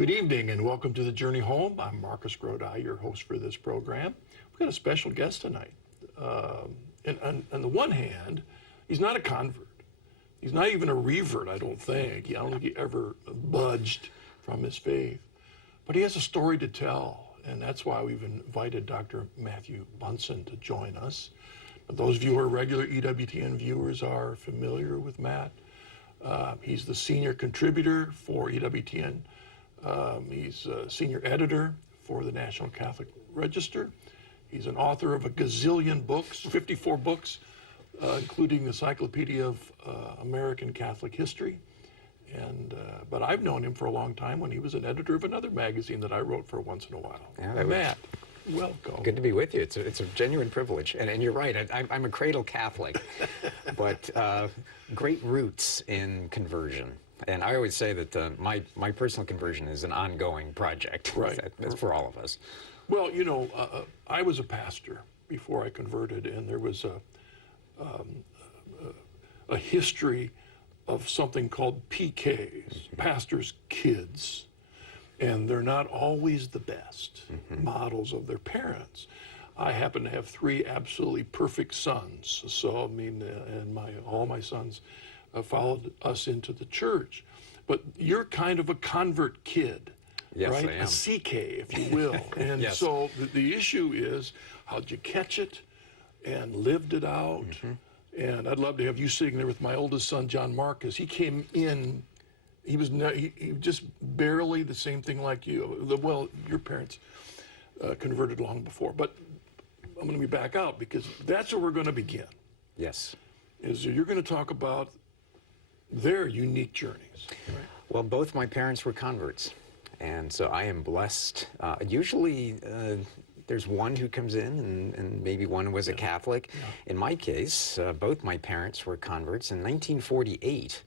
Good evening and welcome to the Journey Home. I'm Marcus Grodi, your host for this program. We've got a special guest tonight. And on the one hand, he's not a convert. He's not even a revert, I don't think. I don't think he ever budged from his faith. But he has a story to tell, and that's why we've invited Dr. Matthew Bunson to join us. Those of you who are regular EWTN viewers are familiar with Matt. He's the senior contributor for EWTN. He's a senior editor for the National Catholic Register. He's an author of a gazillion books, 54 books, including the Encyclopedia of American Catholic History. But I've known him for a long time when he was an editor of another magazine that I wrote for once in a while. Yeah, Matt, welcome. Good to be with you. It's a genuine privilege. And you're right, I'm a cradle Catholic, but great roots in conversion. And I always say that my personal conversion is an ongoing project. Right. That's for all of us. Well, you know, I was a pastor before I converted, and there was a history of something called PKs, pastors' kids, and they're not always the best models of their parents. I happen to have three absolutely perfect sons, so I mean, and all my sons followed us into the church. But you're kind of a convert kid. Yes, right? I am. A CK, if you will. And Yes. so the issue is, how'd you catch it and lived it out? And I'd love to have you sitting there with my oldest son, John Marcus. He came in, he was just barely the same thing like you. Well, your parents converted long before. But I'm going to be back out because that's where we're going to begin. Yes. Is you're going to talk about their unique journeys. Right? Well, both my parents were converts. And so I am blessed. Usually there's one who comes in and maybe one was a Catholic. In my case, both my parents were converts in 1948,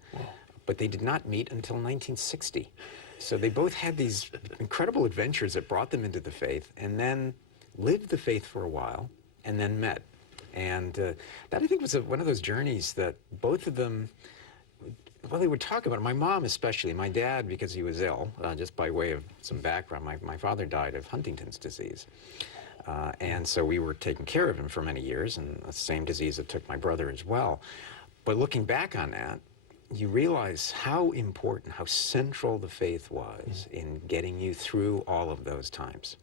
but they did not meet until 1960. So they both had these incredible adventures that brought them into the faith and then lived the faith for a while and then met. And that I think was one of those journeys that both of them, well, they would talk about it. My mom especially. My dad, because he was ill, just by way of some background, my father died of Huntington's disease. And so we were taking care of him for many years, and the same disease that took my brother as well. But looking back on that, you realize how important, how central the faith was in getting you through all of those times.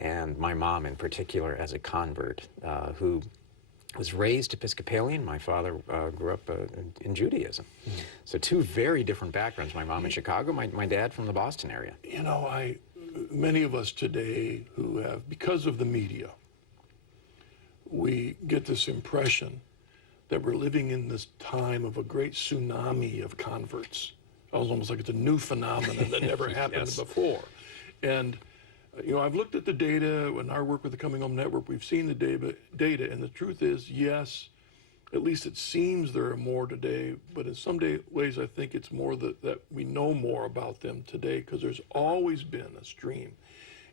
And my mom in particular as a convert who was raised Episcopalian. My father grew up in Judaism. So two very different backgrounds. My mom in Chicago, my dad from the Boston area. You know, many of us today who have, because of the media, we get this impression that we're living in this time of a great tsunami of converts. It was almost like it's a new phenomenon that never happened before. And you know, I've looked at the data in our work with the Coming Home Network. We've seen the data, and the truth is, yes, at least it seems there are more today, but in some ways I think it's more that we know more about them today because there's always been a stream.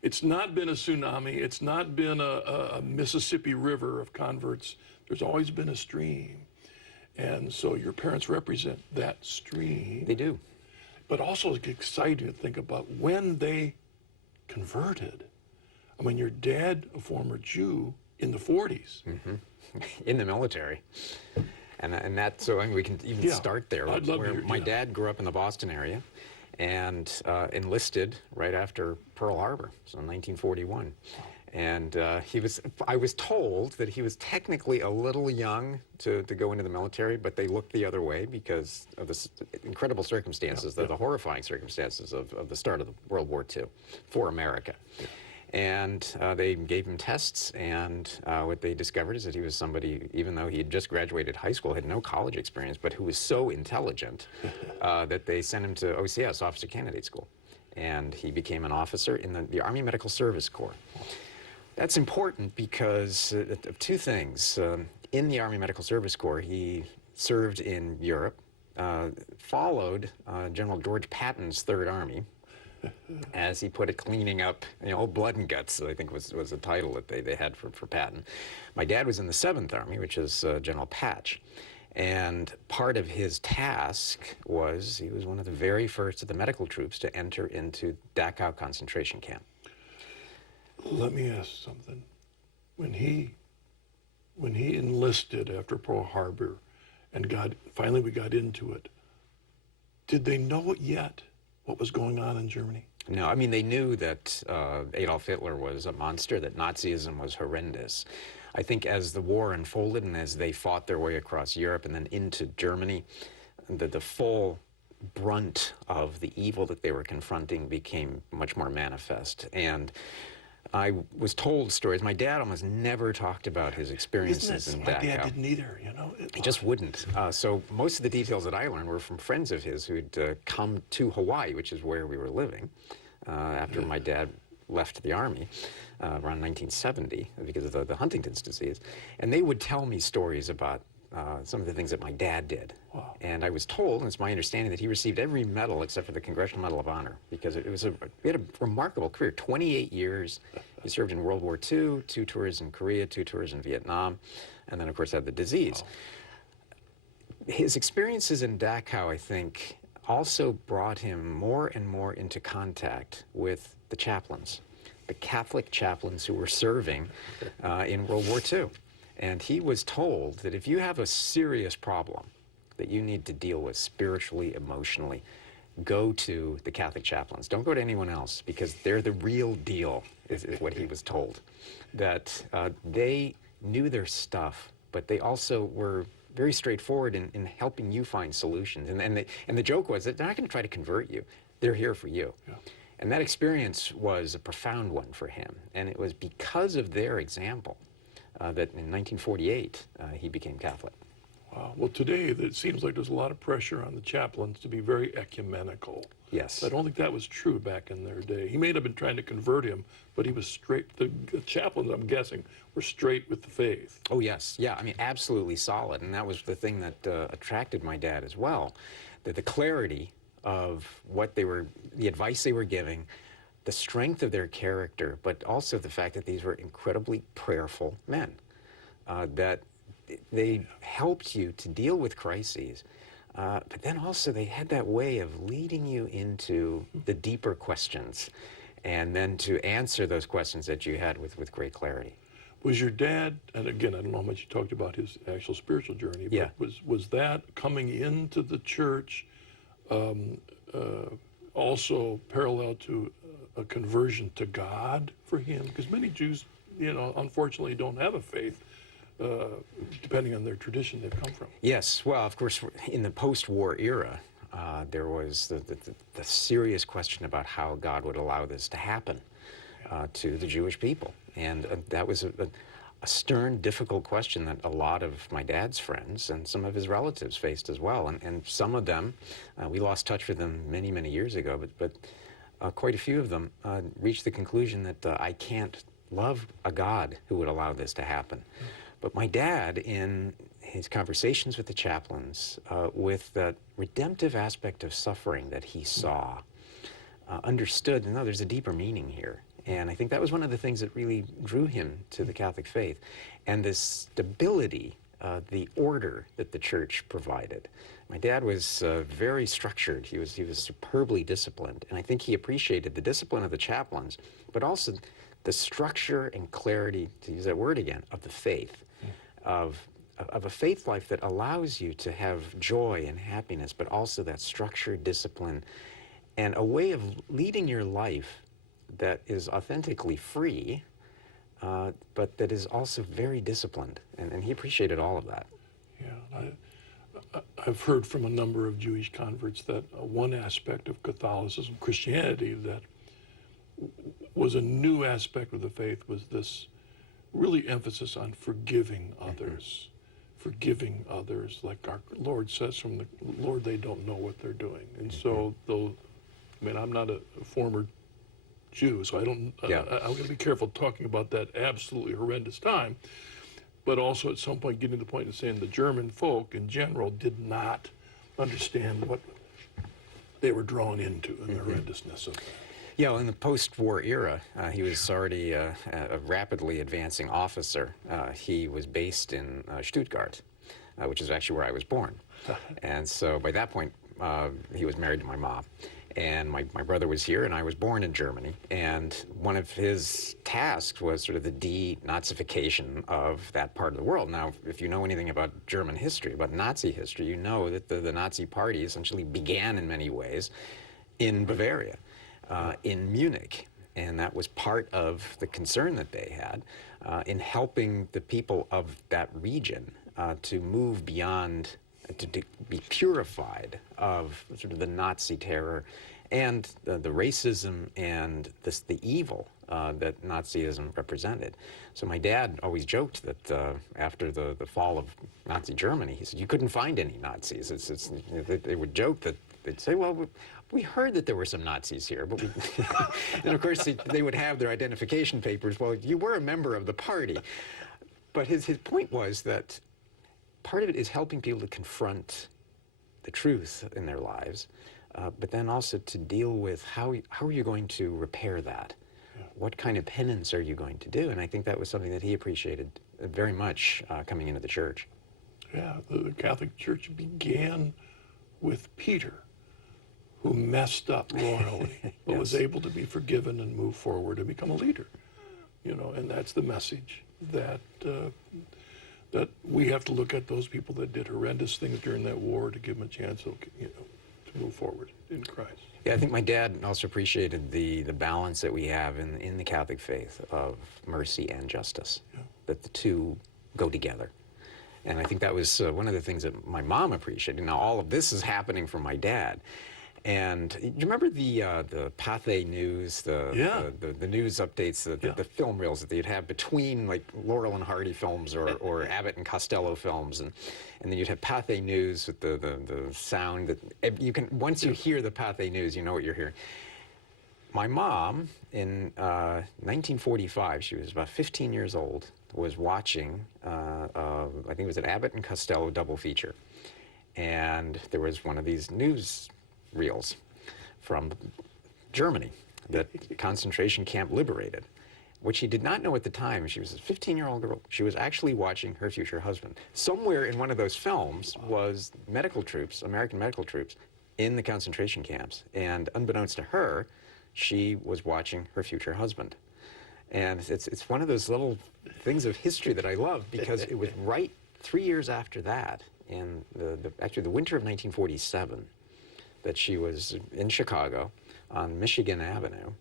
It's not been a tsunami. It's not been a Mississippi River of converts. There's always been a stream. And so your parents represent that stream. They do. But also it's exciting to think about when they converted. I mean, your dad, a former Jew, in the 40s. In the military. And that, so I mean, we can even start there. I'd love where to, my dad grew up in the Boston area and enlisted right after Pearl Harbor, so in 1941. And I was told that he was technically a little young to go into the military, but they looked the other way because of the incredible circumstances, the horrifying circumstances of the start of the World War II for America. And they gave him tests, and what they discovered is that he was somebody, even though he had just graduated high school, had no college experience, but who was so intelligent that they sent him to OCS, Officer Candidate School. And he became an officer in the Army Medical Service Corps. That's important because of two things. In the Army Medical Service Corps, he served in Europe, followed General George Patton's Third Army, as he put it, cleaning up, blood and guts, I think was the title that they had for Patton. My dad was in the 7th Army, which is General Patch. And part of his task was he was one of the very first of the medical troops to enter into Dachau concentration camp. Let me ask something. When he enlisted after Pearl Harbor and finally we got into it, did they know it yet, what was going on in Germany? No, I mean, they knew that Adolf Hitler was a monster, that Nazism was horrendous. I think as the war unfolded and as they fought their way across Europe and then into Germany, the full brunt of the evil that they were confronting became much more manifest. And I was told stories. My dad almost never talked about his experiences in Dachau. My dad didn't either, you know. He just wouldn't. So most of the details that I learned were from friends of his who'd come to Hawaii, which is where we were living, after my dad left the Army around 1970 because of the Huntington's disease. And they would tell me stories about some of the things that my dad did. Wow. And I was told, and it's my understanding, that he received every medal except for the Congressional Medal of Honor, because he had a remarkable career, 28 years. He served in World War II, 2 tours in Korea, 2 tours in Vietnam, and then, of course, had the disease. Wow. His experiences in Dachau, I think, also brought him more and more into contact with the chaplains, the Catholic chaplains who were serving in World War II. And he was told that if you have a serious problem that you need to deal with spiritually, emotionally, go to the Catholic chaplains. Don't go to anyone else, because they're the real deal, is what he was told. That they knew their stuff, but they also were very straightforward in helping you find solutions. And the joke was that they're not going to try to convert you. They're here for you. Yeah. And that experience was a profound one for him. And it was because of their example that in 1948 he became Catholic. Wow. Well, today it seems like there's a lot of pressure on the chaplains to be very ecumenical. Yes. I don't think that was true back in their day. He may have been trying to convert him, but he was straight. The chaplains, I'm guessing, were straight with the faith. Oh, yes. Yeah, I mean, absolutely solid. And that was the thing that attracted my dad as well, that the clarity of what they were, the advice they were giving, the strength of their character, but also the fact that these were incredibly prayerful men, that they helped you to deal with crises, but then also they had that way of leading you into the deeper questions and then to answer those questions that you had with great clarity. Was your dad, and again, I don't know how much you talked about his actual spiritual journey, but yeah. was that coming into the church also parallel to a conversion to God for him? Because many Jews, you know, unfortunately don't have a faith, depending on their tradition they've come from. Yes, well, of course, in the post-war era, there was the serious question about how God would allow this to happen to the Jewish people. And that was a stern, difficult question that a lot of my dad's friends and some of his relatives faced as well. And some of them, we lost touch with them many, many years ago, but quite a few of them reached the conclusion that I can't love a God who would allow this to happen. But my dad, in his conversations with the chaplains, with that redemptive aspect of suffering that he saw, understood, no, there's a deeper meaning here. And I think that was one of the things that really drew him to the Catholic faith. And this stability, the order that the church provided. My dad was very structured. He was superbly disciplined. And I think he appreciated the discipline of the chaplains, but also the structure and clarity, to use that word again, of the faith, of a faith life that allows you to have joy and happiness, but also that structure, discipline, and a way of leading your life that is authentically free, but that is also very disciplined. And he appreciated all of that. Yeah, I've heard from a number of Jewish converts that one aspect of Catholicism, Christianity, that was a new aspect of the faith was this really emphasis on forgiving others. Forgiving others, like our Lord says from the Lord, they don't know what they're doing. And so, though, I mean, I'm not a former Jew, so I don't, Yeah. I'm going to be careful talking about that absolutely horrendous time, but also at some point getting to the point of saying the German folk in general did not understand what they were drawn into and the horrendousness of that. Yeah, well, in the post-war era, he was already a rapidly advancing officer. He was based in Stuttgart, which is actually where I was born. And so by that point, he was married to my mom. And my brother was here, and I was born in Germany. And one of his tasks was sort of the denazification of that part of the world. Now, if you know anything about German history, about Nazi history, you know that the Nazi Party essentially began in many ways in Bavaria, in Munich. And that was part of the concern that they had in helping the people of that region to move beyond, to be purified of sort of the Nazi terror and the racism and the evil that Nazism represented. So my dad always joked that after the fall of Nazi Germany, he said, you couldn't find any Nazis. They would joke that they'd say, well, we heard that there were some Nazis here, but we... and of course they would have their identification papers. Well, you were a member of the party. But his point was that part of it is helping people to confront the truth in their lives, but then also to deal with how are you going to repair that? Yeah. What kind of penance are you going to do? And I think that was something that he appreciated very much coming into the church. Yeah, the Catholic Church began with Peter, who messed up royally, but was able to be forgiven and move forward and become a leader. You know, and that's the message that that we have to look at those people that did horrendous things during that war to give them a chance to, you know, to move forward in Christ. Yeah, I think my dad also appreciated the balance that we have in the Catholic faith of mercy and justice, that the two go together. And I think that was one of the things that my mom appreciated. Now, all of this is happening from my dad. And do you remember the Pathé News, the news updates, the film reels that they'd have between like Laurel and Hardy films or Abbott and Costello films, and then you'd have Pathé News with the sound that you can, once you hear the Pathé News, you know what you're hearing. My mom in 1945, she was about 15 years old, was watching I think it was an Abbott and Costello double feature, and there was one of these news reels from Germany that concentration camp liberated. What she did not know at the time, she was a 15-year-old girl, she was actually watching her future husband. Somewhere in one of those films was medical troops, American medical troops, in the concentration camps. And unbeknownst to her, she was watching her future husband. And it's one of those little things of history that I love, because it was right 3 years after that, in actually the winter of 1947, that she was in Chicago on Michigan Avenue,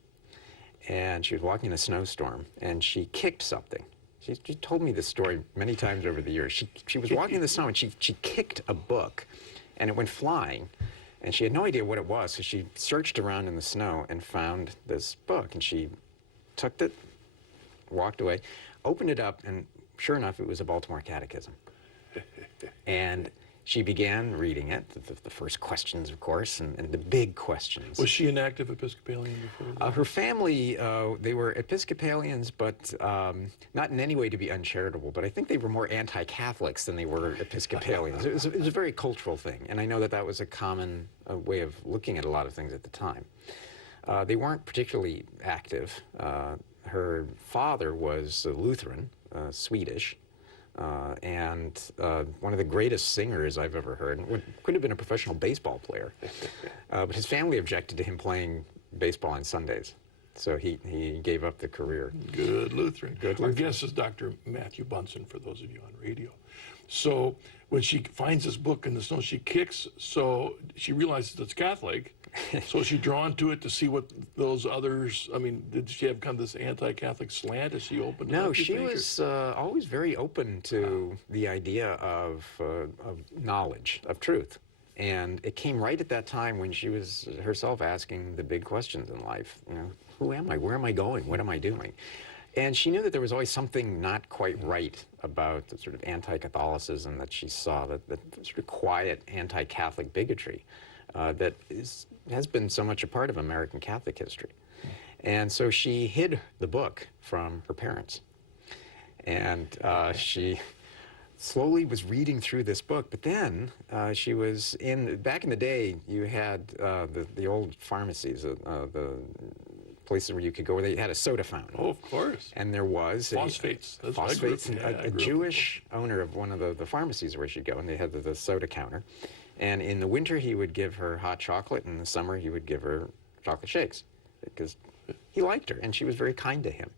and she was walking in a snowstorm, and she kicked something. She told me this story many times over the years. She was walking in the snow, and she kicked a book, and it went flying, and she had no idea what it was, so she searched around in the snow and found this book, and she took it, walked away, opened it up, and sure enough, it was a Baltimore Catechism. And she began reading it, the first questions, of course, and the big questions. Was she an active Episcopalian before? Her family, they were Episcopalians, but not in any way to be uncharitable, but I think they were more anti-Catholics than they were Episcopalians. It was a very cultural thing, and I know that that was a common way of looking at a lot of things at the time. They weren't particularly active. Her father was Lutheran, Swedish, and one of the greatest singers I've ever heard. Could have been a professional baseball player, but his family objected to him playing baseball on Sundays, so he gave up the career. Good Lutheran. Good Lutheran. Our guest is Dr. Matthew Bunson, for those of you on radio. So when she finds this book in the snow, she kicks, so she realizes it's Catholic. So is she drawn to it to see what those others, I mean, did she have kind of this anti-Catholic slant as she opened it up? No, she was always very open to the idea of knowledge, of truth. And it came right at that time when she was herself asking the big questions in life. You know, who am I? Where am I going? What am I doing? And she knew that there was always something not quite right about the sort of anti-Catholicism that she saw, that sort of quiet anti-Catholic bigotry that has been so much a part of American Catholic history. And so she hid the book from her parents. And she slowly was reading through this book, but then she was back in the day, you had the old pharmacies, the places where you could go where they had a soda fountain. Oh, of course. And there was Phosphates. That's what I grew up- phosphates. And yeah, I a grew up- Jewish owner of one of the pharmacies where she'd go, and they had the soda counter. And in the winter, he would give her hot chocolate, and in the summer, he would give her chocolate shakes because he liked her, and she was very kind to him.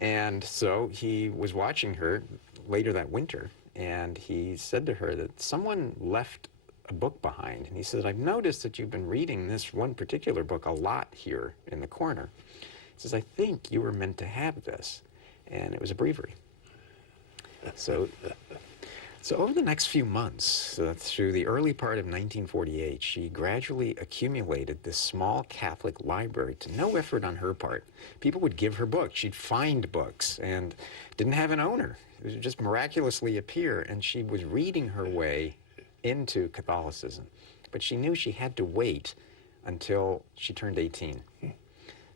And so he was watching her later that winter, and he said to her that someone left a book behind. And he said, I've noticed that you've been reading this one particular book a lot here in the corner. He says, I think you were meant to have this. And it was a breviary. So over the next few months, through the early part of 1948, she gradually accumulated this small Catholic library to no effort on her part. People would give her books. She'd find books and didn't have an owner. It would just miraculously appear, and she was reading her way into Catholicism. But she knew she had to wait until she turned 18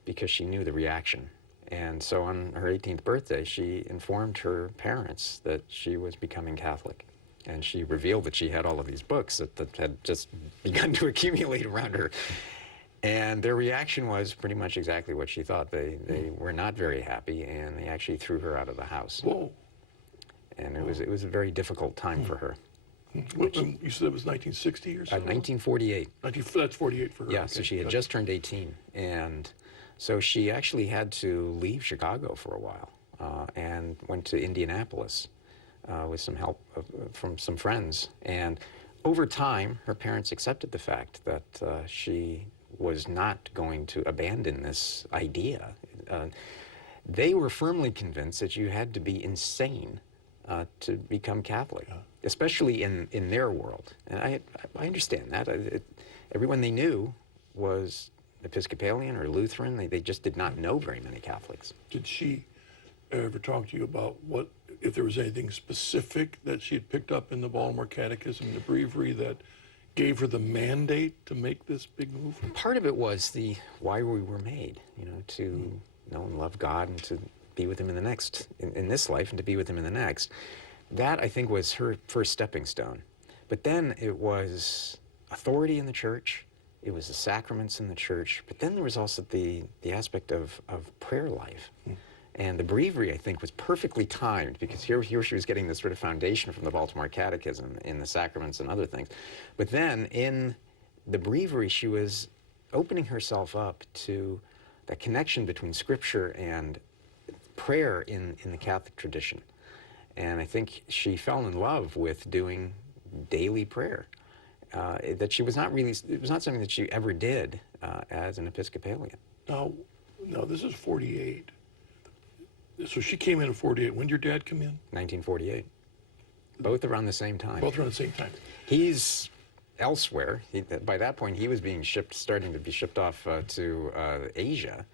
because she knew the reaction. And so on her 18th birthday, she informed her parents that she was becoming Catholic. And she revealed that she had all of these books that had just begun to accumulate around her. And their reaction was pretty much exactly what she thought. They were not very happy, and they actually threw her out of the house. Whoa. And it was a very difficult time for her. You said it was 1960 or so? 1948. That's 48 for her. Yeah, Okay, so she had gotcha. just turned 18. And so she actually had to leave Chicago for a while and went to Indianapolis with some help from some friends. And over time, her parents accepted the fact that she was not going to abandon this idea. They were firmly convinced that you had to be insane to become Catholic, especially in their world. And I understand that. Everyone they knew was Episcopalian or Lutheran. They just did not know very many Catholics. Did she ever talk to you about if there was anything specific that she had picked up in the Baltimore Catechism, the breviary, that gave her the mandate to make this big move? Part of it was why we were made, to know and love God and to be with him in the next, in this life, and to be with him in the next. That, I think, was her first stepping stone. But then it was authority in the church. It was the sacraments in the church. But then there was also the aspect of prayer life. And the breviary, I think, was perfectly timed, because here she was getting this sort of foundation from the Baltimore Catechism in the sacraments and other things. But then in the breviary, she was opening herself up to that connection between Scripture and prayer in the Catholic tradition. And I think she fell in love with doing daily prayer. That she was not really, it was not something that she ever did as an Episcopalian. Now, this is 48. So she came in 48. When did your dad come in? 1948. Both around the same time. Both around the same time. He's elsewhere. By that point, he was starting to be shipped off to Asia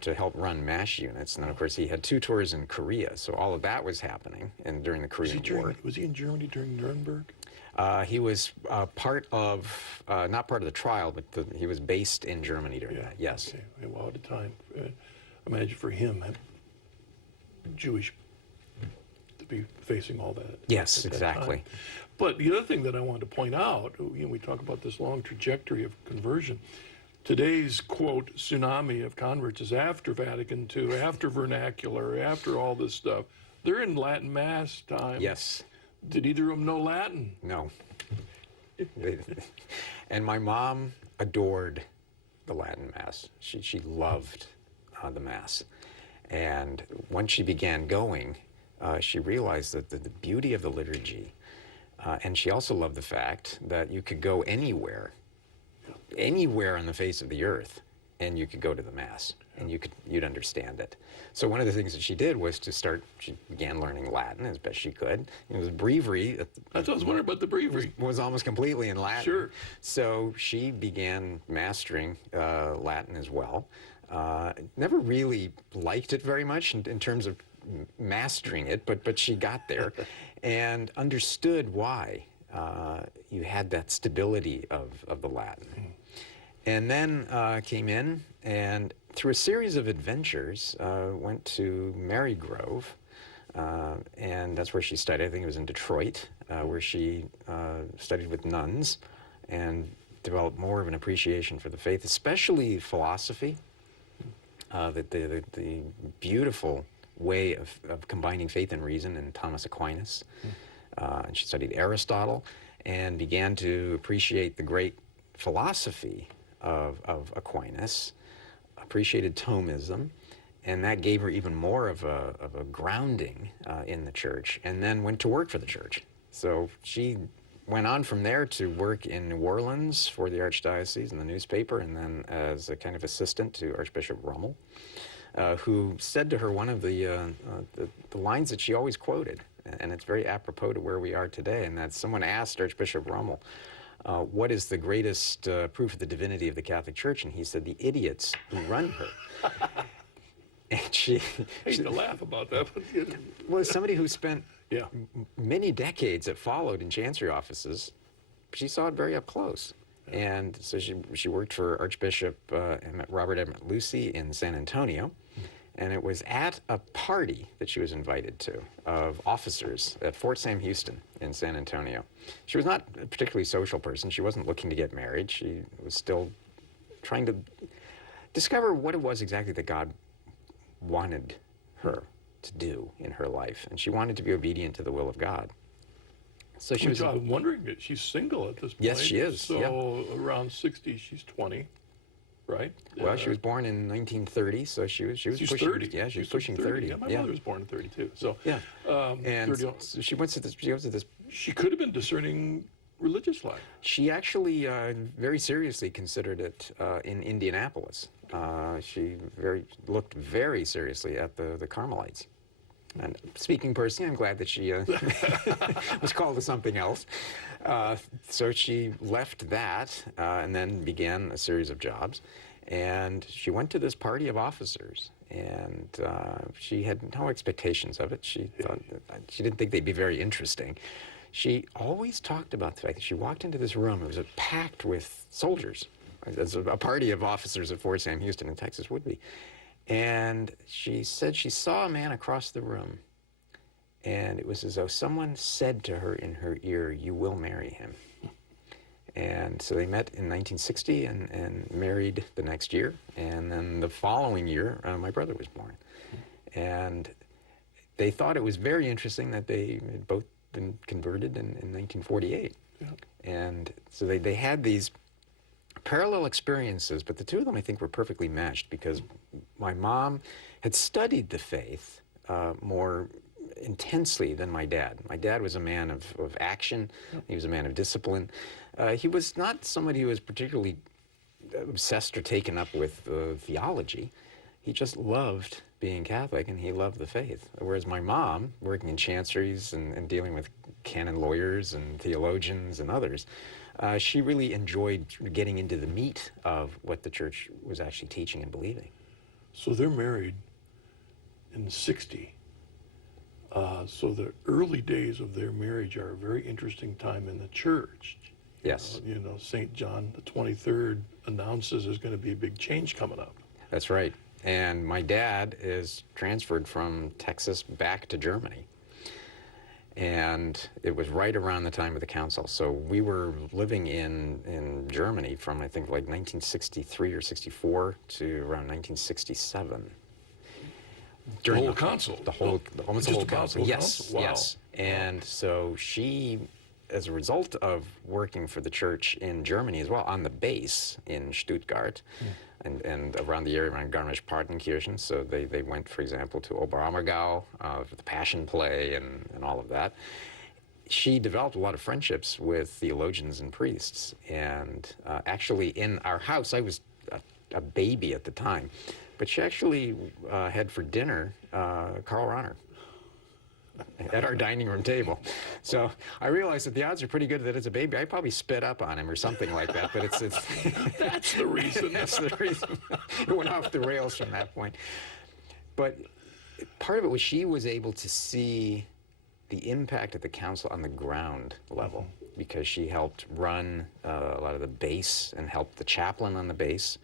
to help run MASH units. And then, of course, he had 2 tours in Korea. So all of that was happening during the Korean War. Was he in Germany during Nuremberg? He was not part of the trial, but he was based in Germany during that, yes. Okay. Well, at the time, imagine for him, Jewish, to be facing all that. Yes, at that exactly. time. But the other thing that I wanted to point out, we talk about this long trajectory of conversion. Today's, quote, tsunami of converts is after Vatican II, after vernacular, after all this stuff. They're in Latin Mass time. Yes. Did either of them know Latin? No. And my mom adored the Latin Mass. She loved the Mass. And once she began going, she realized that the beauty of the liturgy, and she also loved the fact that you could go anywhere on the face of the earth, and you could go to the Mass, and you'd understand it. So one of the things that she did was she began learning Latin as best she could. It was breviary. That's what I was wondering about the breviary. Was almost completely in Latin. Sure. So she began mastering Latin as well. Never really liked it very much in terms of mastering it, but she got there and understood why you had that stability of the Latin. And then came in and through a series of adventures went to Marygrove, and that's where she studied. I think it was in Detroit, where she studied with nuns and developed more of an appreciation for the faith, especially philosophy. the beautiful way of combining faith and reason in Thomas Aquinas. And she studied Aristotle and began to appreciate the great philosophy of Aquinas, appreciated Thomism, and that gave her even more of a grounding in the church, and then went to work for the church. So she went on from there to work in New Orleans for the Archdiocese in the newspaper, and then as a kind of assistant to Archbishop Rummel, who said to her one of the lines that she always quoted, and it's very apropos to where we are today, and that someone asked Archbishop Rummel, what is the greatest proof of the divinity of the Catholic Church? And he said, the idiots who run her. And I hate to laugh about that, but well, as somebody who spent yeah. many decades that followed in chancery offices, she saw it very up close. And so she worked for Archbishop Robert Emmett Lucy in San Antonio. And it was at a party that she was invited to of officers at Fort Sam Houston in San Antonio. She was not a particularly social person. She wasn't looking to get married. She was still trying to discover what it was exactly that God wanted her to do in her life. And she wanted to be obedient to the will of God. So she was... I'm wondering, she's single at this point. Yes, she is. So around 60, she's 20, right? Well, she was born in 1930, so she was she's pushing 30. Yeah, she was pushing 30. Yeah, my mother was born in 32. So yeah, and 30, so she went to this. She goes to this. She could have been discerning religious life. She actually very seriously considered it in Indianapolis. She looked very seriously at the Carmelites. And speaking personally, I'm glad that she was called to something else. So she left that and then began a series of jobs. And she went to this party of officers, and she had no expectations of it. She thought she didn't think they'd be very interesting. She always talked about the fact that she walked into this room. It was packed with soldiers, as a party of officers at Fort Sam Houston in Texas would be. And she said she saw a man across the room, and it was as though someone said to her in her ear, "You will marry him." And so they met in 1960 and married the next year. And then the following year, my brother was born. And they thought it was very interesting that they had both been converted in 1948. Yeah. And so they had these parallel experiences, but the two of them, I think, were perfectly matched because my mom had studied the faith more intensely than my dad. My dad was a man of action. He was a man of discipline. He was not somebody who was particularly obsessed or taken up with theology. He just loved being Catholic, and he loved the faith. Whereas my mom, working in chanceries and dealing with canon lawyers and theologians and others, she really enjoyed getting into the meat of what the church was actually teaching and believing. So they're married in 60. So the early days of their marriage are a very interesting time in the church. Yes. You know, St. John the 23rd announces there's going to be a big change coming up. That's right. And my dad is transferred from Texas back to Germany. And it was right around the time of the council. So we were living in Germany from, I think, like 1963 or 64 to around 1967. The whole council? Almost the whole council. Yes, wow. Yes. And so she, as a result of working for the church in Germany as well, on the base in Stuttgart, and around the area around Garmisch-Partenkirchen. So they went, for example, to Oberammergau for the Passion Play and all of that. She developed a lot of friendships with theologians and priests. And actually in our house, I was a baby at the time, but she actually had for dinner Karl Rahner at our dining room table. So I realized that the odds are pretty good that as a baby, I probably spit up on him or something like that, but it's That's the reason. That's the reason. It went off the rails from that point. But part of it was she was able to see the impact of the council on the ground level because she helped run a lot of the base and helped the chaplain on the base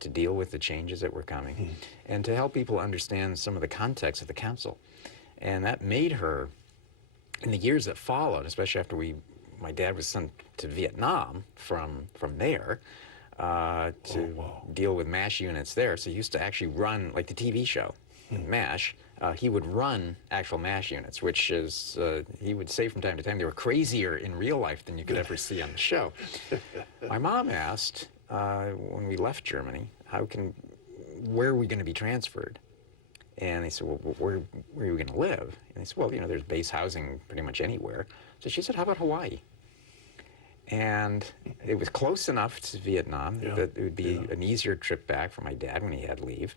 to deal with the changes that were coming and to help people understand some of the context of the council. And that made her, in the years that followed, especially after my dad was sent to Vietnam from there, to deal with MASH units there. So he used to actually run, like the TV show, MASH. He would run actual MASH units, which is, he would say from time to time, they were crazier in real life than you could ever see on the show. My mom asked, when we left Germany, where are we going to be transferred? And they said, well, where are we going to live? And they said, well, you know, there's base housing pretty much anywhere. So she said, how about Hawaii? And it was close enough to Vietnam that it would be an easier trip back for my dad when he had leave.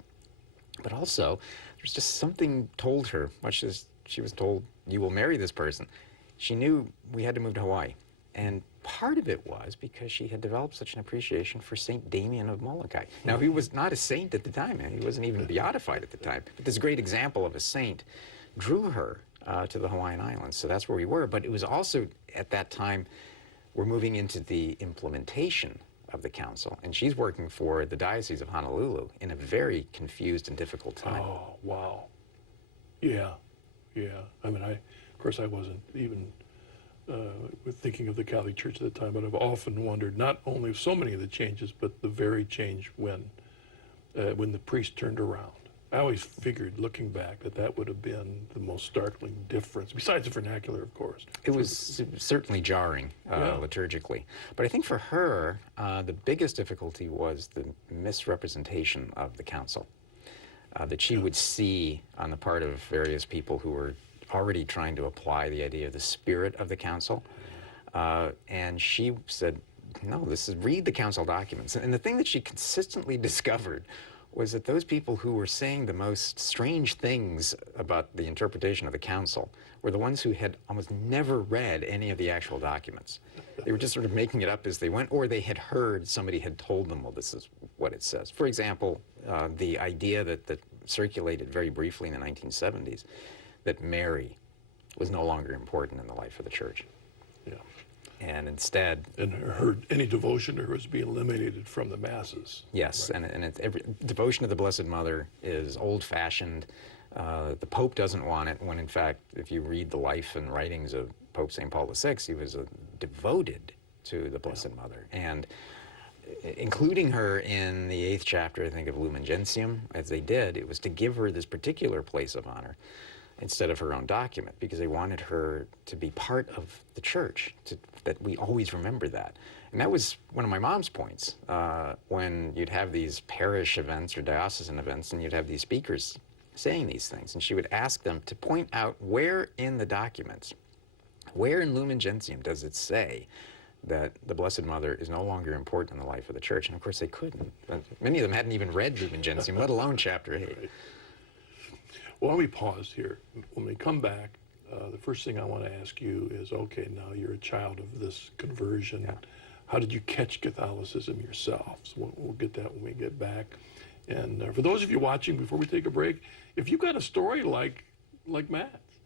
But also, there's just something told her, much as she was told, you will marry this person. She knew we had to move to Hawaii. And part of it was because she had developed such an appreciation for St. Damien of Molokai. Now, he was not a saint at the time, and he wasn't even beatified at the time. But this great example of a saint drew her to the Hawaiian Islands. So that's where we were. But it was also, at that time, we're moving into the implementation of the council. And she's working for the Diocese of Honolulu in a very confused and difficult time. Oh, wow. Yeah, yeah. I mean, of course, I wasn't even with thinking of the Catholic Church at the time, but I've often wondered not only so many of the changes, but the very change when the priest turned around. I always figured, looking back, that would have been the most startling difference, besides the vernacular, of course. It was certainly jarring liturgically. But I think for her, the biggest difficulty was the misrepresentation of the council that she would see on the part of various people who were already trying to apply the idea of the spirit of the council. And she said, no, read the council documents. And the thing that she consistently discovered was that those people who were saying the most strange things about the interpretation of the council were the ones who had almost never read any of the actual documents. They were just sort of making it up as they went, or they had heard somebody had told them, well, this is what it says. For example, the idea that circulated very briefly in the 1970s, that Mary was no longer important in the life of the church. Yeah. And instead... And any devotion to her was being eliminated from the masses. Yes, right. and every devotion to the Blessed Mother is old-fashioned. The Pope doesn't want it, when in fact, if you read the life and writings of Pope St. Paul VI, he was devoted to the Blessed Mother. And including her in the 8th chapter, I think, of Lumen Gentium, as they did, it was to give her this particular place of honor instead of her own document, because they wanted her to be part of the church, that we always remember that. And that was one of my mom's points, when you'd have these parish events or diocesan events, and you'd have these speakers saying these things, and she would ask them to point out where in the documents, where in Lumen Gentium does it say that the Blessed Mother is no longer important in the life of the church. And of course they couldn't. Many of them hadn't even read Lumen Gentium, let alone chapter 8. Right. Well, let me pause here. When we come back, the first thing I want to ask you is, okay, now you're a child of this conversion. Yeah. How did you catch Catholicism yourself? So we'll get that when we get back. And for those of you watching, before we take a break, if you've got a story like Matt's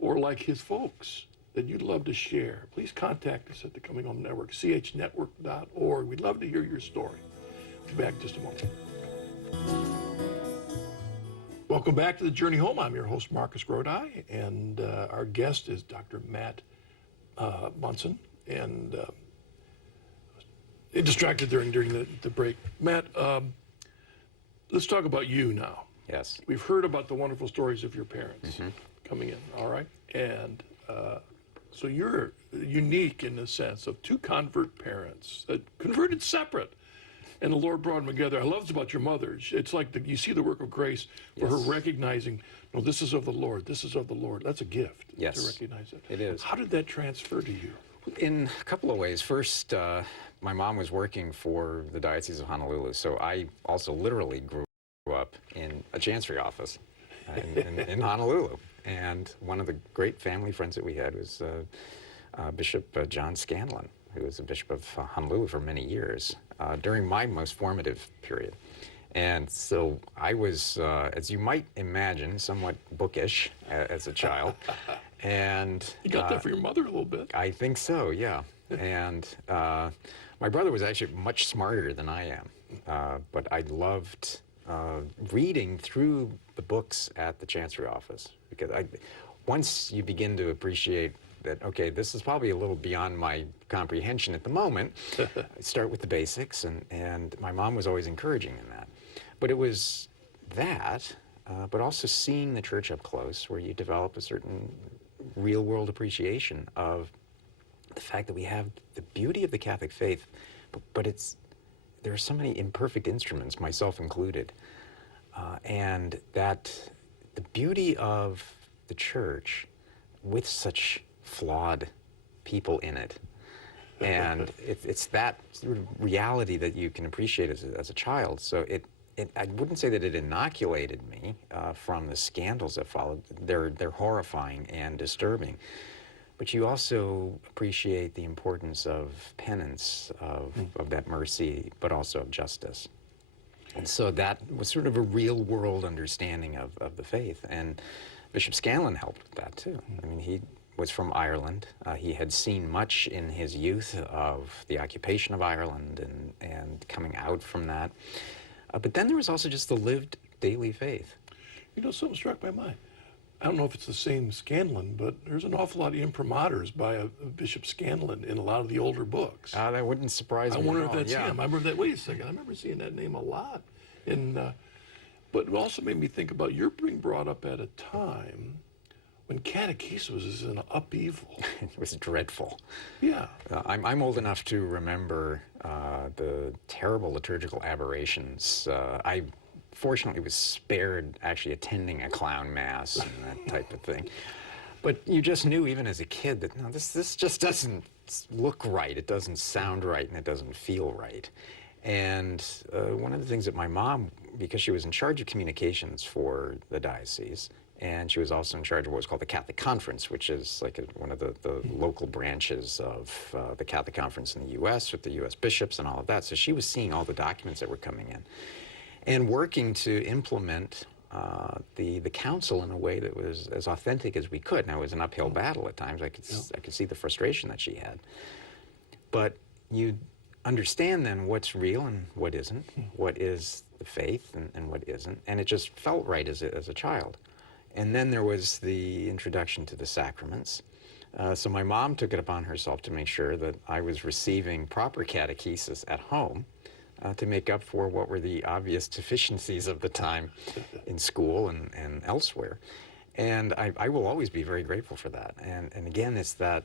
or like his folks that you'd love to share, please contact us at the Coming Home Network, chnetwork.org. We'd love to hear your story. We'll be back in just a moment. Welcome back to The Journey Home. I'm your host, Marcus Grodi, and our guest is Dr. Matt Bunson. And distracted during the break. Matt, let's talk about you now. Yes. We've heard about the wonderful stories of your parents coming in, all right? And so you're unique in the sense of two convert parents that converted separate, and the Lord brought them together. I love this about your mother. It's like you see the work of grace for her recognizing, no, this is of the Lord, this is of the Lord. That's a gift to recognize it. It is. How did that transfer to you? In a couple of ways. First, my mom was working for the Diocese of Honolulu, so I also literally grew up in a chancery office in Honolulu. And one of the great family friends that we had was Bishop John Scanlon, who was the Bishop of Honolulu for many years during my most formative period. And so I was, as you might imagine, somewhat bookish as a child. And you got that for your mother a little bit. I think so, yeah. And my brother was actually much smarter than I am, but I loved reading through the books at the chancery office, because once you begin to appreciate that, okay, this is probably a little beyond my comprehension at the moment. Start with the basics, and my mom was always encouraging in that. But it was that, but also seeing the church up close, where you develop a certain real-world appreciation of the fact that we have the beauty of the Catholic faith, but there are so many imperfect instruments, myself included, and that the beauty of the church with such flawed people in it, and it's that sort of reality that you can appreciate as a child. So I wouldn't say that it inoculated me from the scandals that followed. They're horrifying and disturbing. But you also appreciate the importance of penance, of that mercy, but also of justice. And so that was sort of a real-world understanding of the faith. And Bishop Scanlon helped with that, too. I mean, he was from Ireland. He had seen much in his youth of the occupation of Ireland and coming out from that. But then there was also just the lived daily faith. You know, something struck my mind. I don't know if it's the same Scanlon, but there's an awful lot of imprimaturs by a Bishop Scanlon in a lot of the older books. That wouldn't surprise me. I wonder at if all. that's him. I remember that. Wait a second. I remember seeing that name a lot. But it also made me think about you're being brought up at a time when catechesis was in upheaval. It was dreadful. Yeah. I'm old enough to remember the terrible liturgical aberrations. I fortunately was spared actually attending a clown mass and that type of thing. But you just knew even as a kid that, no, this just doesn't look right, it doesn't sound right, and it doesn't feel right. And one of the things that my mom, because she was in charge of communications for the diocese, and she was also in charge of what was called the Catholic Conference, which is like one of the local branches of the Catholic Conference in the U.S. with the U.S. bishops and all of that. So she was seeing all the documents that were coming in and working to implement the council in a way that was as authentic as we could. Now, it was an uphill battle at times. I could see the frustration that she had. But you understand then what's real and what isn't, what is the faith and what isn't, and it just felt right as a child. And then there was the introduction to the sacraments. So my mom took it upon herself to make sure that I was receiving proper catechesis at home to make up for what were the obvious deficiencies of the time in school and elsewhere. And I will always be very grateful for that. And again, it's that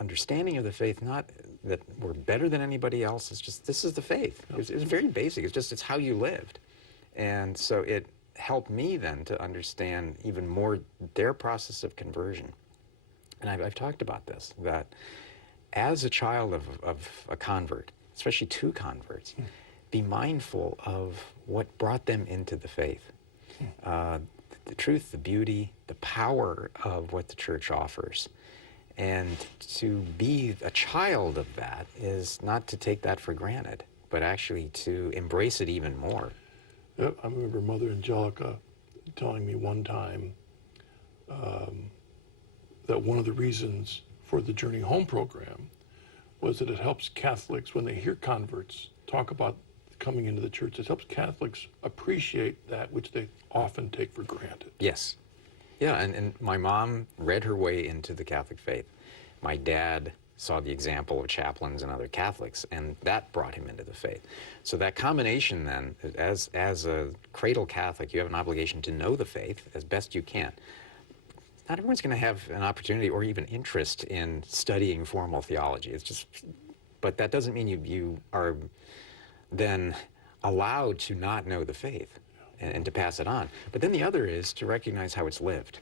understanding of the faith, not that we're better than anybody else, it's just this is the faith. It's very basic, it's how you lived. And so it helped me then to understand even more their process of conversion. And I've talked about this, that as a child of a convert, especially two converts, be mindful of what brought them into the faith. The truth, the beauty, the power of what the church offers. And to be a child of that is not to take that for granted, but actually to embrace it even more. Yep, I remember Mother Angelica telling me one time that one of the reasons for the Journey Home program was that it helps Catholics, when they hear converts talk about coming into the church, it helps Catholics appreciate that which they often take for granted. Yes. Yeah, and my mom read her way into the Catholic faith. My dad saw the example of chaplains and other Catholics, and that brought him into the faith. So that combination then, as a cradle Catholic, you have an obligation to know the faith as best you can. Not everyone's going to have an opportunity or even interest in studying formal theology. It's just, but that doesn't mean you are then allowed to not know the faith and to pass it on. But then the other is to recognize how it's lived,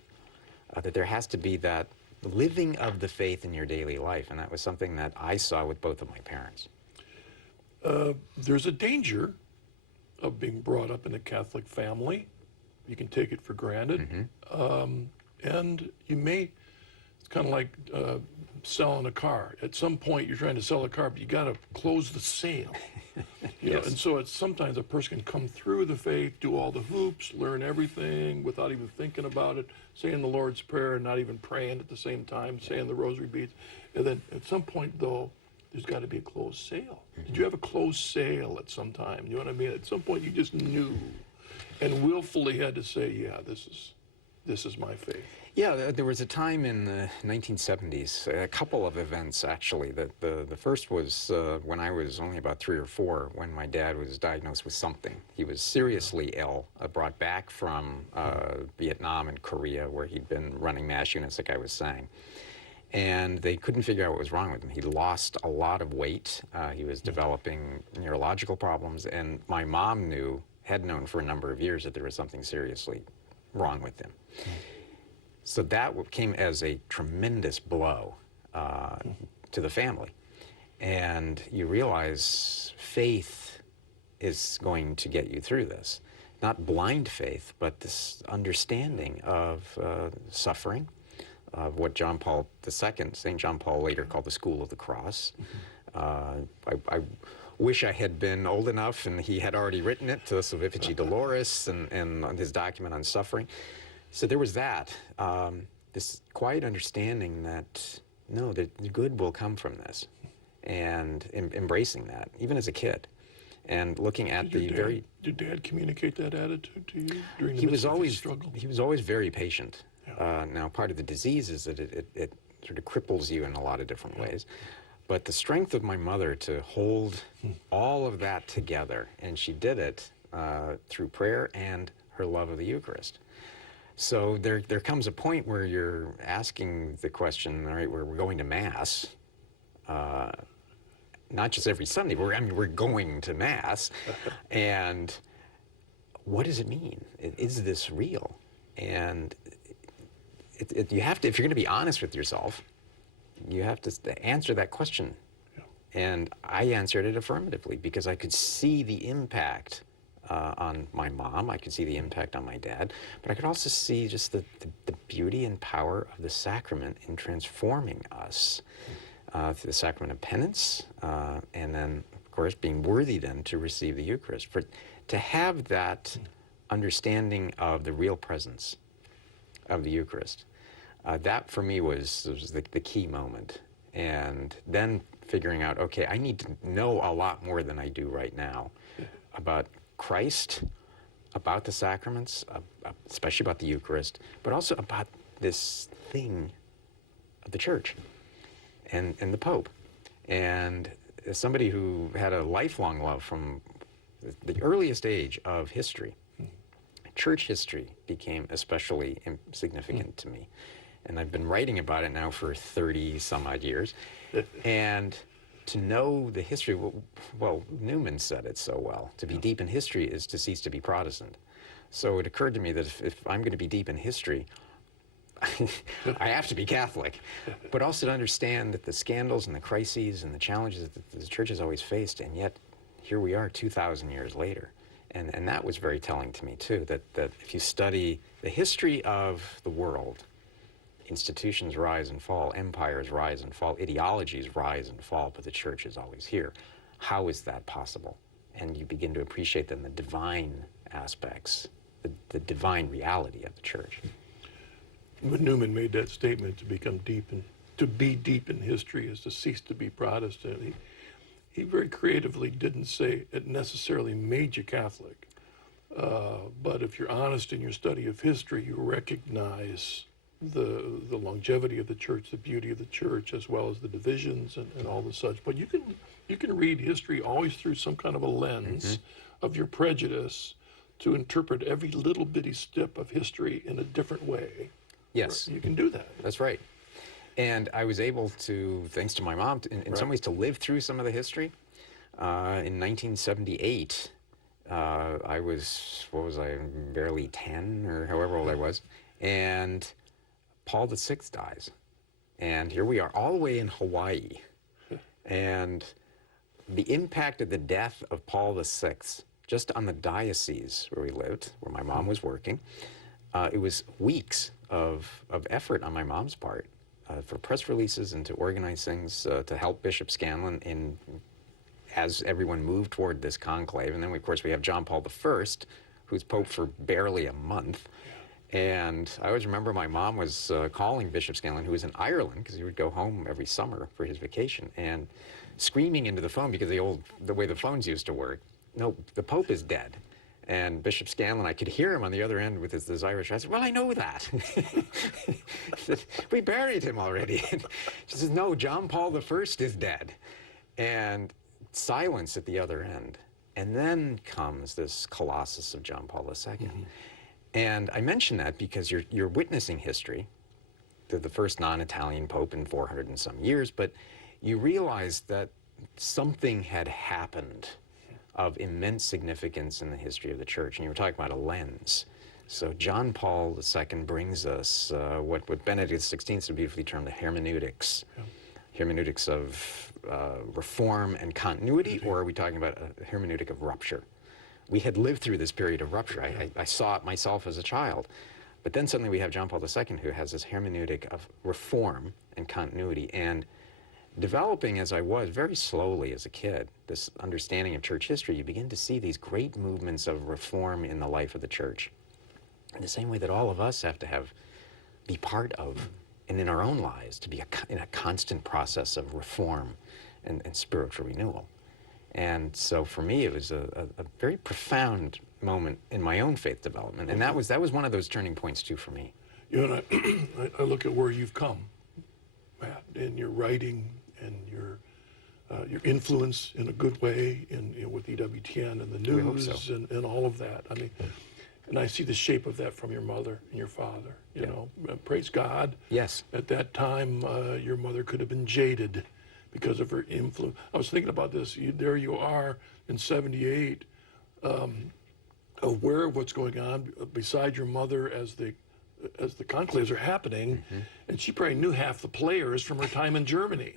that there has to be that living of the faith in your daily life, and that was something that I saw with both of my parents. There's a danger of being brought up in a Catholic family. You can take it for granted. And you may, it's kind of like selling a car. At some point, you're trying to sell a car, but you got to close the sale. You know, and so it's sometimes a person can come through the faith, do all the hoops, learn everything without even thinking about it, saying the Lord's Prayer and not even praying at the same time, saying the rosary beads. And then at some point, though, there's got to be a closed sale. Did you have a closed sale at some time? You know what I mean? At some point, you just knew and willfully had to say, yeah, this is this is my faith? Yeah, there was a time in the 1970s, a couple of events actually. The first was when I was only about 3 or 4, when my dad was diagnosed with something. He was seriously ill, brought back from Vietnam and Korea, where he'd been running MASH units, like I was saying. And they couldn't figure out what was wrong with him. He lost a lot of weight. He was developing neurological problems, and my mom had known for a number of years that there was something seriously wrong with him. So that came as a tremendous blow to the family. And you realize faith is going to get you through this. Not blind faith, but this understanding of suffering, of what John Paul II, St. John Paul later called the School of the Cross. I wish I had been old enough, and he had already written it, to Salvifici Doloris, and his document on suffering. So there was that, this quiet understanding that, no, the good will come from this, and embracing that, even as a kid, and looking at Did Dad communicate that attitude to you during the midst of his struggle? He was always very patient. Yeah. Now, part of the disease is that it sort of cripples you in a lot of different ways. But the strength of my mother to hold all of that together, and she did it through prayer and her love of the Eucharist. So there comes a point where you're asking the question, all right, we're going to Mass, not just every Sunday, we're going to Mass, and what does it mean? Is this real? And you have to, if you're going to be honest with yourself, you have to answer that question. Yeah. And I answered it affirmatively because I could see the impact on my mom, I could see the impact on my dad, but I could also see just the beauty and power of the sacrament in transforming us through the sacrament of penance, and then, of course, being worthy then to receive the Eucharist. To have that understanding of the real presence of the Eucharist, that for me was the key moment. And then figuring out, okay, I need to know a lot more than I do right now about Christ, about the sacraments, especially about the Eucharist, but also about this thing of the Church and the Pope. And as somebody who had a lifelong love from the earliest age of history, Church history became especially significant to me. And I've been writing about it now for 30 some odd years. And to know the history, well, Newman said it so well, to be deep in history is to cease to be Protestant. So it occurred to me that if I'm going to be deep in history, I have to be Catholic, but also to understand that the scandals and the crises and the challenges that the Church has always faced, and yet here we are 2,000 years later. And that was very telling to me too, that if you study the history of the world, institutions rise and fall, empires rise and fall, ideologies rise and fall, but the Church is always here. How is that possible? And you begin to appreciate then the divine aspects, the divine reality of the Church. When Newman made that statement, to be deep in history is to cease to be Protestant, he very creatively didn't say it necessarily made you Catholic. But if you're honest in your study of history, you recognize the longevity of the Church, the beauty of the Church, as well as the divisions and all the such. But you can read history always through some kind of a lens of your prejudice to interpret every little bitty step of history in a different way. Yes. You can do that. That's right. And I was able to, thanks to my mom, in some ways to live through some of the history. In 1978, I was, barely 10 or however old I was, and Paul VI dies. And here we are, all the way in Hawaii. And the impact of the death of Paul VI, just on the diocese where we lived, where my mom was working, it was weeks of effort on my mom's part for press releases and to organize things to help Bishop Scanlon as everyone moved toward this conclave. And then, of course, we have John Paul I, who's Pope for barely a month. And I always remember my mom was calling Bishop Scanlon, who was in Ireland, because he would go home every summer for his vacation, and screaming into the phone, because the way the phones used to work, no, the Pope is dead. And Bishop Scanlon, I could hear him on the other end with his Irish. I said, well, I know that. He said, we buried him already. She says, no, John Paul I is dead. And silence at the other end. And then comes this colossus of John Paul II. And I mention that because you're witnessing history, the first non-Italian pope in 400 and some years, but you realize that something had happened of immense significance in the history of the church. And you were talking about a lens. So John Paul II brings us what Benedict XVI so beautifully termed the hermeneutics. Hermeneutics of reform and continuity, or are we talking about a hermeneutic of rupture? We had lived through this period of rupture. I saw it myself as a child. But then suddenly we have John Paul II who has this hermeneutic of reform and continuity. And developing, as I was, very slowly as a kid, this understanding of church history, you begin to see these great movements of reform in the life of the church. In the same way that all of us have to be part of, and in our own lives, to be in a constant process of reform and spiritual renewal. And so for me, it was a very profound moment in my own faith development. And that was one of those turning points too for me. You know, and I look at where you've come, Matt, in your writing and your influence in a good way with EWTN and the news and all of that. I mean, and I see the shape of that from your mother and your father. You know, praise God. Yes. At that time, your mother could have been jaded because of her influence. I was thinking about this. There you are in '78, aware of what's going on beside your mother as the conclaves are happening, and she probably knew half the players from her time in Germany.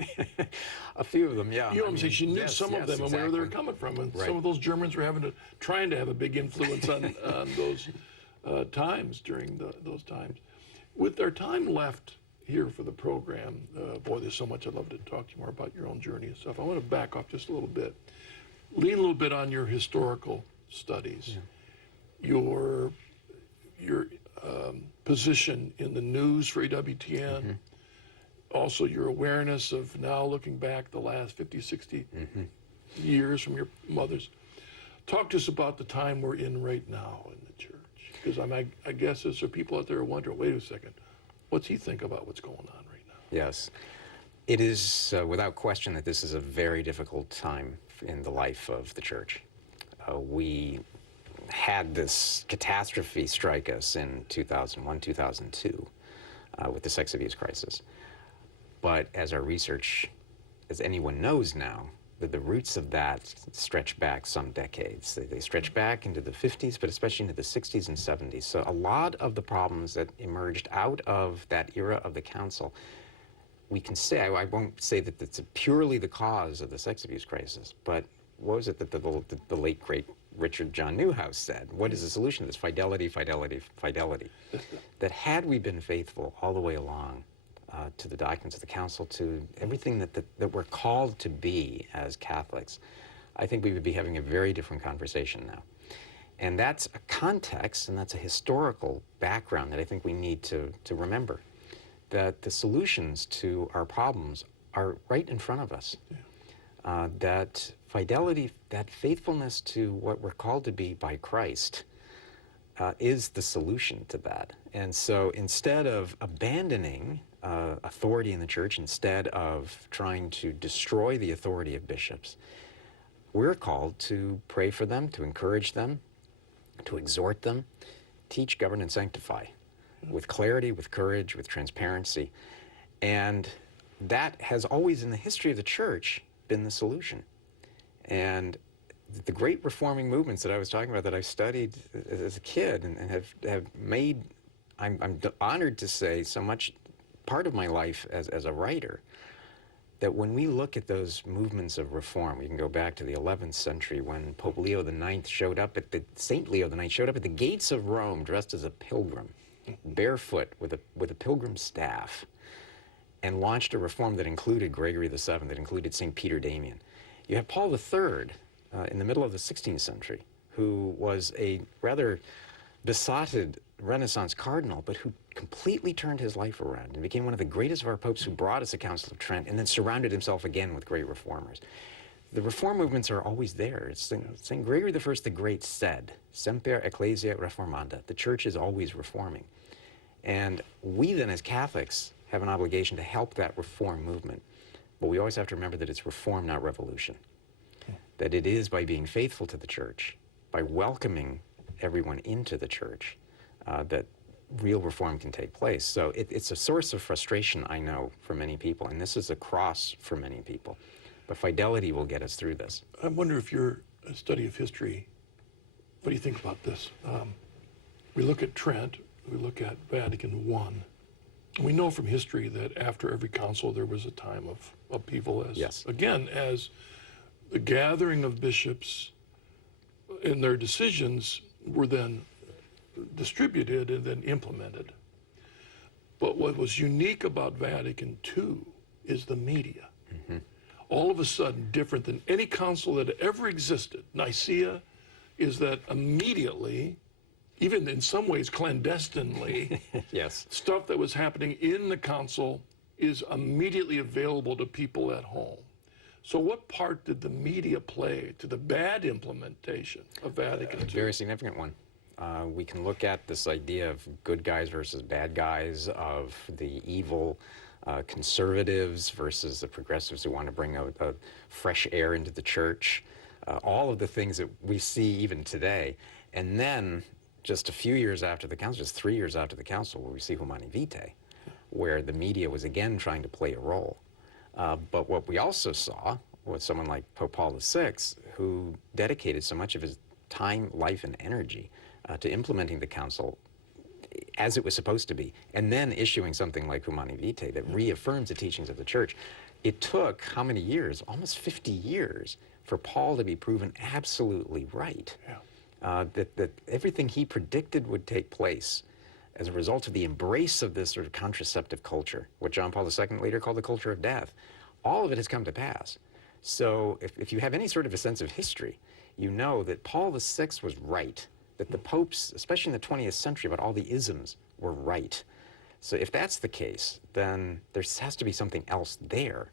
A few of them, yeah. You know what I'm saying? She knew some of them and where they were coming from, and some of those Germans were trying to have a big influence on those times during those times. With our time left here for the program, boy, there's so much I'd love to talk to you more about your own journey and stuff. I want to back off just a little bit, lean a little bit on your historical studies, your position in the news for EWTN, also your awareness of now looking back the last 50, 60 years from your mother's. Talk to us about the time we're in right now in the church. Because I guess there's some people out there who wonder, wait a second, what's he think about what's going on right now? Yes. It is without question that this is a very difficult time in the life of the church. We had this catastrophe strike us in 2001, 2002 with the sex abuse crisis. But as our research, as anyone knows now, that the roots of that stretch back some decades. They stretch back into the 50s, but especially into the 60s and 70s. So a lot of the problems that emerged out of that era of the council, we can say, I won't say that it's purely the cause of the sex abuse crisis, but what was it that the late, great Richard John Newhouse said? What is the solution to this? Fidelity, fidelity, fidelity. That had we been faithful all the way along to the documents of the council, to everything that we're called to be as Catholics, I think we would be having a very different conversation now. And that's a context, and that's a historical background that I think we need to remember, that the solutions to our problems are right in front of us. That fidelity, that faithfulness to what we're called to be by Christ is the solution to that. And so instead of abandoning authority in the church, instead of trying to destroy the authority of bishops, we're called to pray for them, to encourage them, to exhort them, teach, govern, and sanctify with clarity, with courage, with transparency. And that has always in the history of the church been the solution. And the great reforming movements that I was talking about that I studied as a kid and have made, I'm honored to say, so much part of my life as a writer, that when we look at those movements of reform, we can go back to the 11th century when Pope Leo IX showed up at Saint Leo IX showed up at the gates of Rome dressed as a pilgrim, barefoot with a pilgrim staff, and launched a reform that included Gregory VII, that included St. Peter Damian. You have Paul III in the middle of the 16th century, who was a rather besotted Renaissance cardinal, but who completely turned his life around and became one of the greatest of our popes, who brought us the Council of Trent and then surrounded himself again with great reformers. the reform movements are always there. St. Gregory the First the Great said, "Semper Ecclesia reformanda." The church is always reforming. And we then as Catholics have an obligation to help that reform movement. But we always have to remember that it's reform, not revolution. That it is by being faithful to the church, by welcoming everyone into the church, that real reform can take place. So it's a source of frustration, I know, for many people, and this is a cross for many people. But fidelity will get us through this. I wonder if you're a study of history, what do you think about this? We look at Trent, we look at Vatican I. We know from history that after every council there was a time of upheaval as, Yes. again, as the gathering of bishops and their decisions were then distributed and then implemented. But what was unique about Vatican II is the media. All of a sudden, different than any council that ever existed, Nicaea, is that immediately, even in some ways clandestinely, Yes. stuff that was happening in the council is immediately available to people at home. So what part did the media play to the bad implementation of Vatican II? A very significant one. We can look at this idea of good guys versus bad guys, of the evil conservatives versus the progressives who want to bring a fresh air into the church, all of the things that we see even today. And then just a few years after the council, just 3 years after the council, where we see Humani Vitae, where the media was again trying to play a role. But what we also saw was someone like Pope Paul VI, who dedicated so much of his time, life, and energy to implementing the council as it was supposed to be, and then issuing something like Humani Vitae that reaffirms the teachings of the church. It took how many years? Almost 50 years for Paul to be proven absolutely right. That everything he predicted would take place as a result of the embrace of this sort of contraceptive culture, what John Paul II later called the culture of death. All of it has come to pass. So if you have any sort of a sense of history, you know that Paul VI was right, that the popes, especially in the 20th century, about all the isms, were right. So if that's the case, then there has to be something else there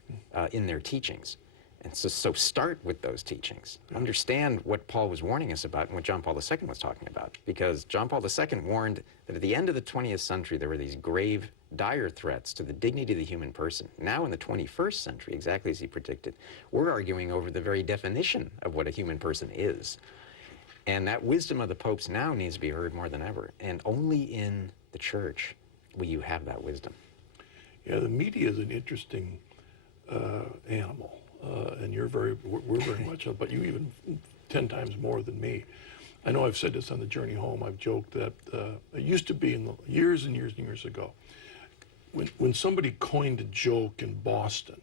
in their teachings. And so start with those teachings. Understand what Paul was warning us about and what John Paul II was talking about. Because John Paul II warned that at the end of the 20th century, there were these grave, dire threats to the dignity of the human person. Now in the 21st century, exactly as he predicted, we're arguing over the very definition of what a human person is. And that wisdom of the popes now needs to be heard more than ever. And only in the church will you have that wisdom. Yeah, the media is an interesting animal. And we're very much, but you even 10 times more than me. I know I've said this on the journey home. I've joked that it used to be in the years and years and years ago, when somebody coined a joke in Boston,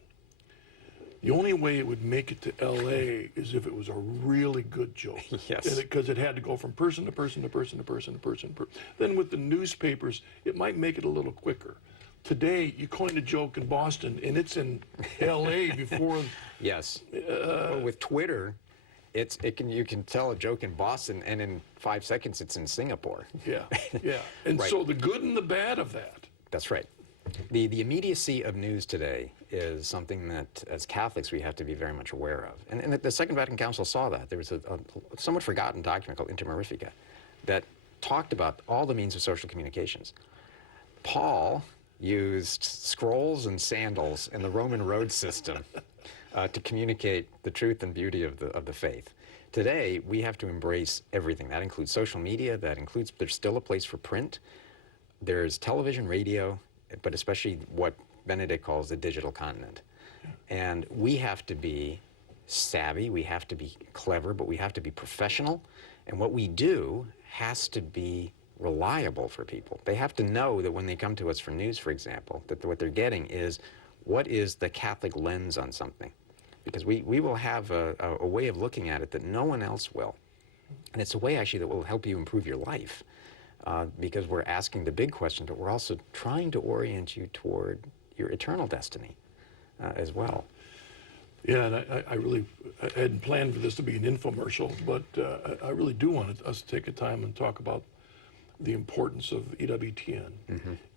the only way it would make it to LA is if it was a really good joke. Yes. Because it had to go from person to person to person to person to person. Then with the newspapers, it might make it a little quicker. Today, you coined a joke in Boston, and it's in LA before. Yes. Well, with Twitter, you can tell a joke in Boston, and in 5 seconds, it's in Singapore. Yeah, yeah. And Right. so the good and the bad of that. That's right. The immediacy of news today is something that, as Catholics, we have to be very much aware of. And the Second Vatican Council saw that. There was a somewhat forgotten document called Inter Mirifica that talked about all the means of social communications. Paul used scrolls and sandals in the Roman road system to communicate the truth and beauty of the faith. Today, we have to embrace everything. That includes social media. There's still a place for print. There's television, radio, but especially what Benedict calls the digital continent. And we have to be savvy, we have to be clever, but we have to be professional. And what we do has to be reliable for people. They have to know that when they come to us for news, for example, that what they're getting is what is the Catholic lens on something. Because we will have a way of looking at it that no one else will. And it's a way actually that will help you improve your life. Because we're asking the big question, but we're also trying to orient you toward your eternal destiny as well. Yeah, and I hadn't planned for this to be an infomercial, but I really do want us to take a time and talk about the importance of EWTN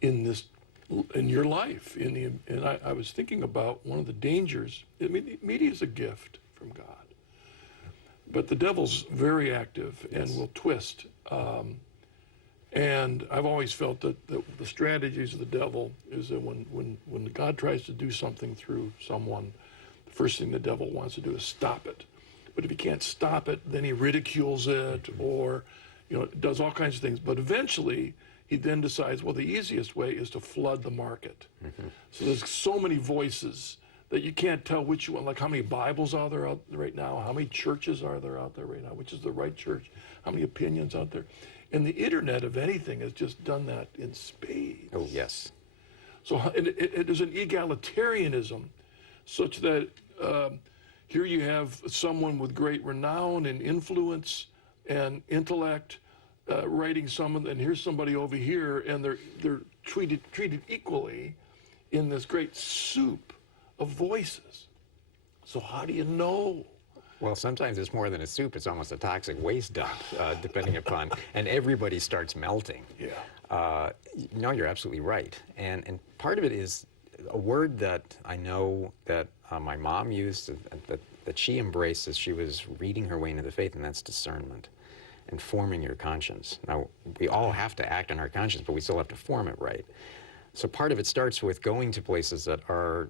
in your life. And I was thinking about one of the dangers. I mean, media is a gift from God. But the devil's very active and will twist. And I've always felt that the strategies of the devil is that when God tries to do something through someone, the first thing the devil wants to do is stop it. But if he can't stop it, then he ridicules it, or does all kinds of things. But eventually, he then decides, well, the easiest way is to flood the market. So there's so many voices that you can't tell which one, like how many Bibles are there out right now, how many churches are there out there right now, which is the right church, how many opinions out there. And the internet, of anything, has just done that in spades. Oh, yes. So there's an egalitarianism such that here you have someone with great renown and influence and intellect writing someone, and here's somebody over here, and they're treated equally in this great soup of voices. So how do you know? Well, sometimes it's more than a soup. It's almost a toxic waste dump, depending upon, and everybody starts melting. Yeah. No, you're absolutely right. And part of it is a word that I know that my mom used, that she embraced as she was reading her way into the faith, and that's discernment and forming your conscience. Now, we all have to act on our conscience, but we still have to form it right. So part of it starts with going to places that are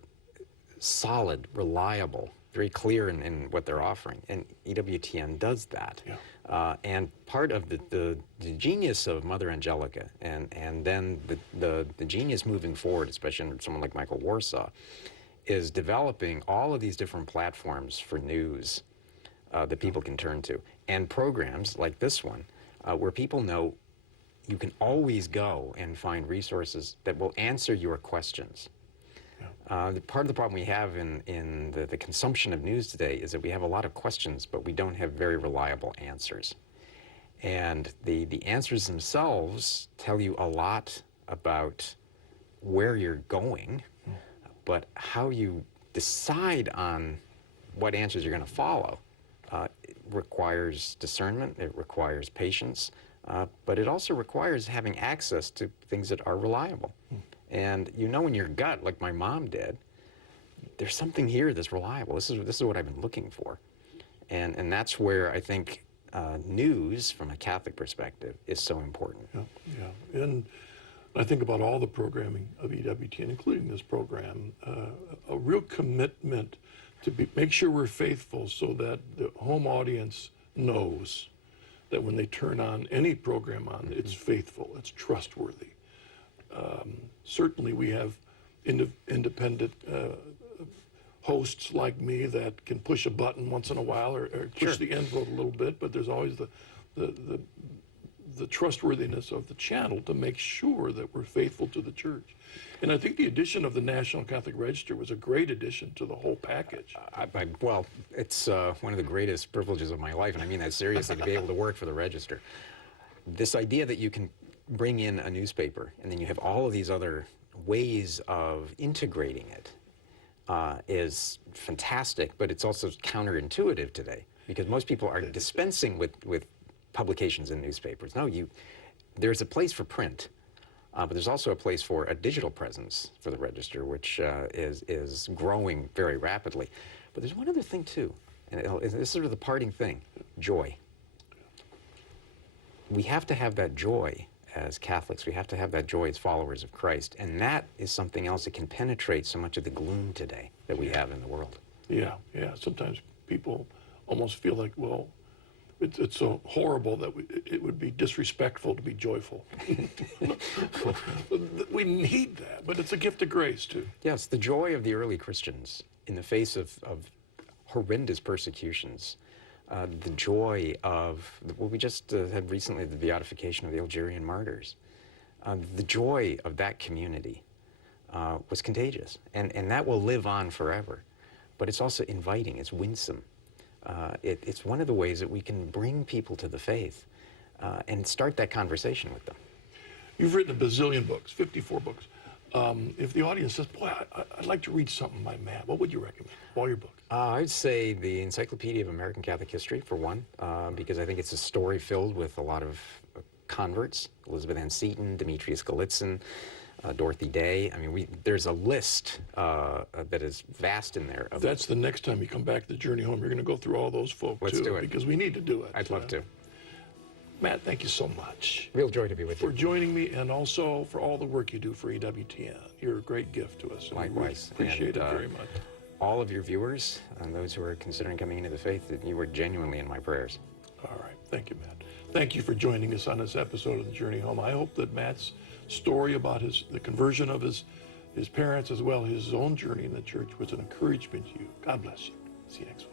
solid, reliable, very clear in what they're offering, and EWTN does that. Yeah. And part of the genius of Mother Angelica, and then the genius moving forward, especially in someone like Michael Warsaw, is developing all of these different platforms for news that people can turn to, and programs like this one, where people know you can always go and find resources that will answer your questions. Part of the problem we have in the consumption of news today is that we have a lot of questions, but we don't have very reliable answers. And the answers themselves tell you a lot about where you're going, but how you decide on what answers you're going to follow it requires discernment, it requires patience, but it also requires having access to things that are reliable. And in your gut, like my mom did, there's something here that's reliable. This is what I've been looking for. And that's where I think news, from a Catholic perspective, is so important. Yeah. And I think about all the programming of EWTN, including this program, a real commitment to make sure we're faithful so that the home audience knows that when they turn on any program on, it's faithful, it's trustworthy. Certainly we have independent hosts like me that can push a button once in a while or push the envelope a little bit, but there's always the trustworthiness of the channel to make sure that we're faithful to the church. And I think the addition of the National Catholic Register was a great addition to the whole package. Well, it's one of the greatest privileges of my life, and I mean that seriously, to be able to work for the Register. This idea that you can bring in a newspaper, and then you have all of these other ways of integrating it is fantastic, but it's also counterintuitive today, because most people are dispensing with publications in newspapers. No, there's a place for print, but there's also a place for a digital presence for the Register, which is growing very rapidly. But there's one other thing too, and this is sort of the parting thing: joy. We have to have that joy as Catholics. We have to have that joy as followers of Christ, and that is something else that can penetrate so much of the gloom today that we have in the world. Yeah. Sometimes people almost feel like, well, it's so horrible that it would be disrespectful to be joyful. We need that, but it's a gift of grace too. Yes, the joy of the early Christians in the face of horrendous persecutions. The joy of what we just had recently, the beatification of the Algerian martyrs. The joy of that community was contagious, and that will live on forever. But it's also inviting, it's winsome. It's one of the ways that we can bring people to the faith and start that conversation with them. You've written a bazillion books, 54 books. If the audience says, boy, I'd like to read something by Matt, what would you recommend? All your books? I'd say the Encyclopedia of American Catholic History, for one, because I think it's a story filled with a lot of converts: Elizabeth Ann Seton, Demetrius Gallitzin, Dorothy Day. I mean, there's a list that is vast in there. That's the next time you come back to the Journey Home. You're going to go through all those folk Let's too, do it. because we need to do it. I'd love to. Matt, thank you so much Real joy to be with for you. joining me, and also for all the work you do for EWTN. You're a great gift to us. And we really Likewise. appreciate And, it very much. All of your viewers and those who are considering coming into the faith, that you were genuinely in my prayers. All right. Thank you, Matt. Thank you for joining us on this episode of The Journey Home. I hope that Matt's story about the conversion of his parents, as well as his own journey in the church, was an encouragement to you. God bless you. See you next week.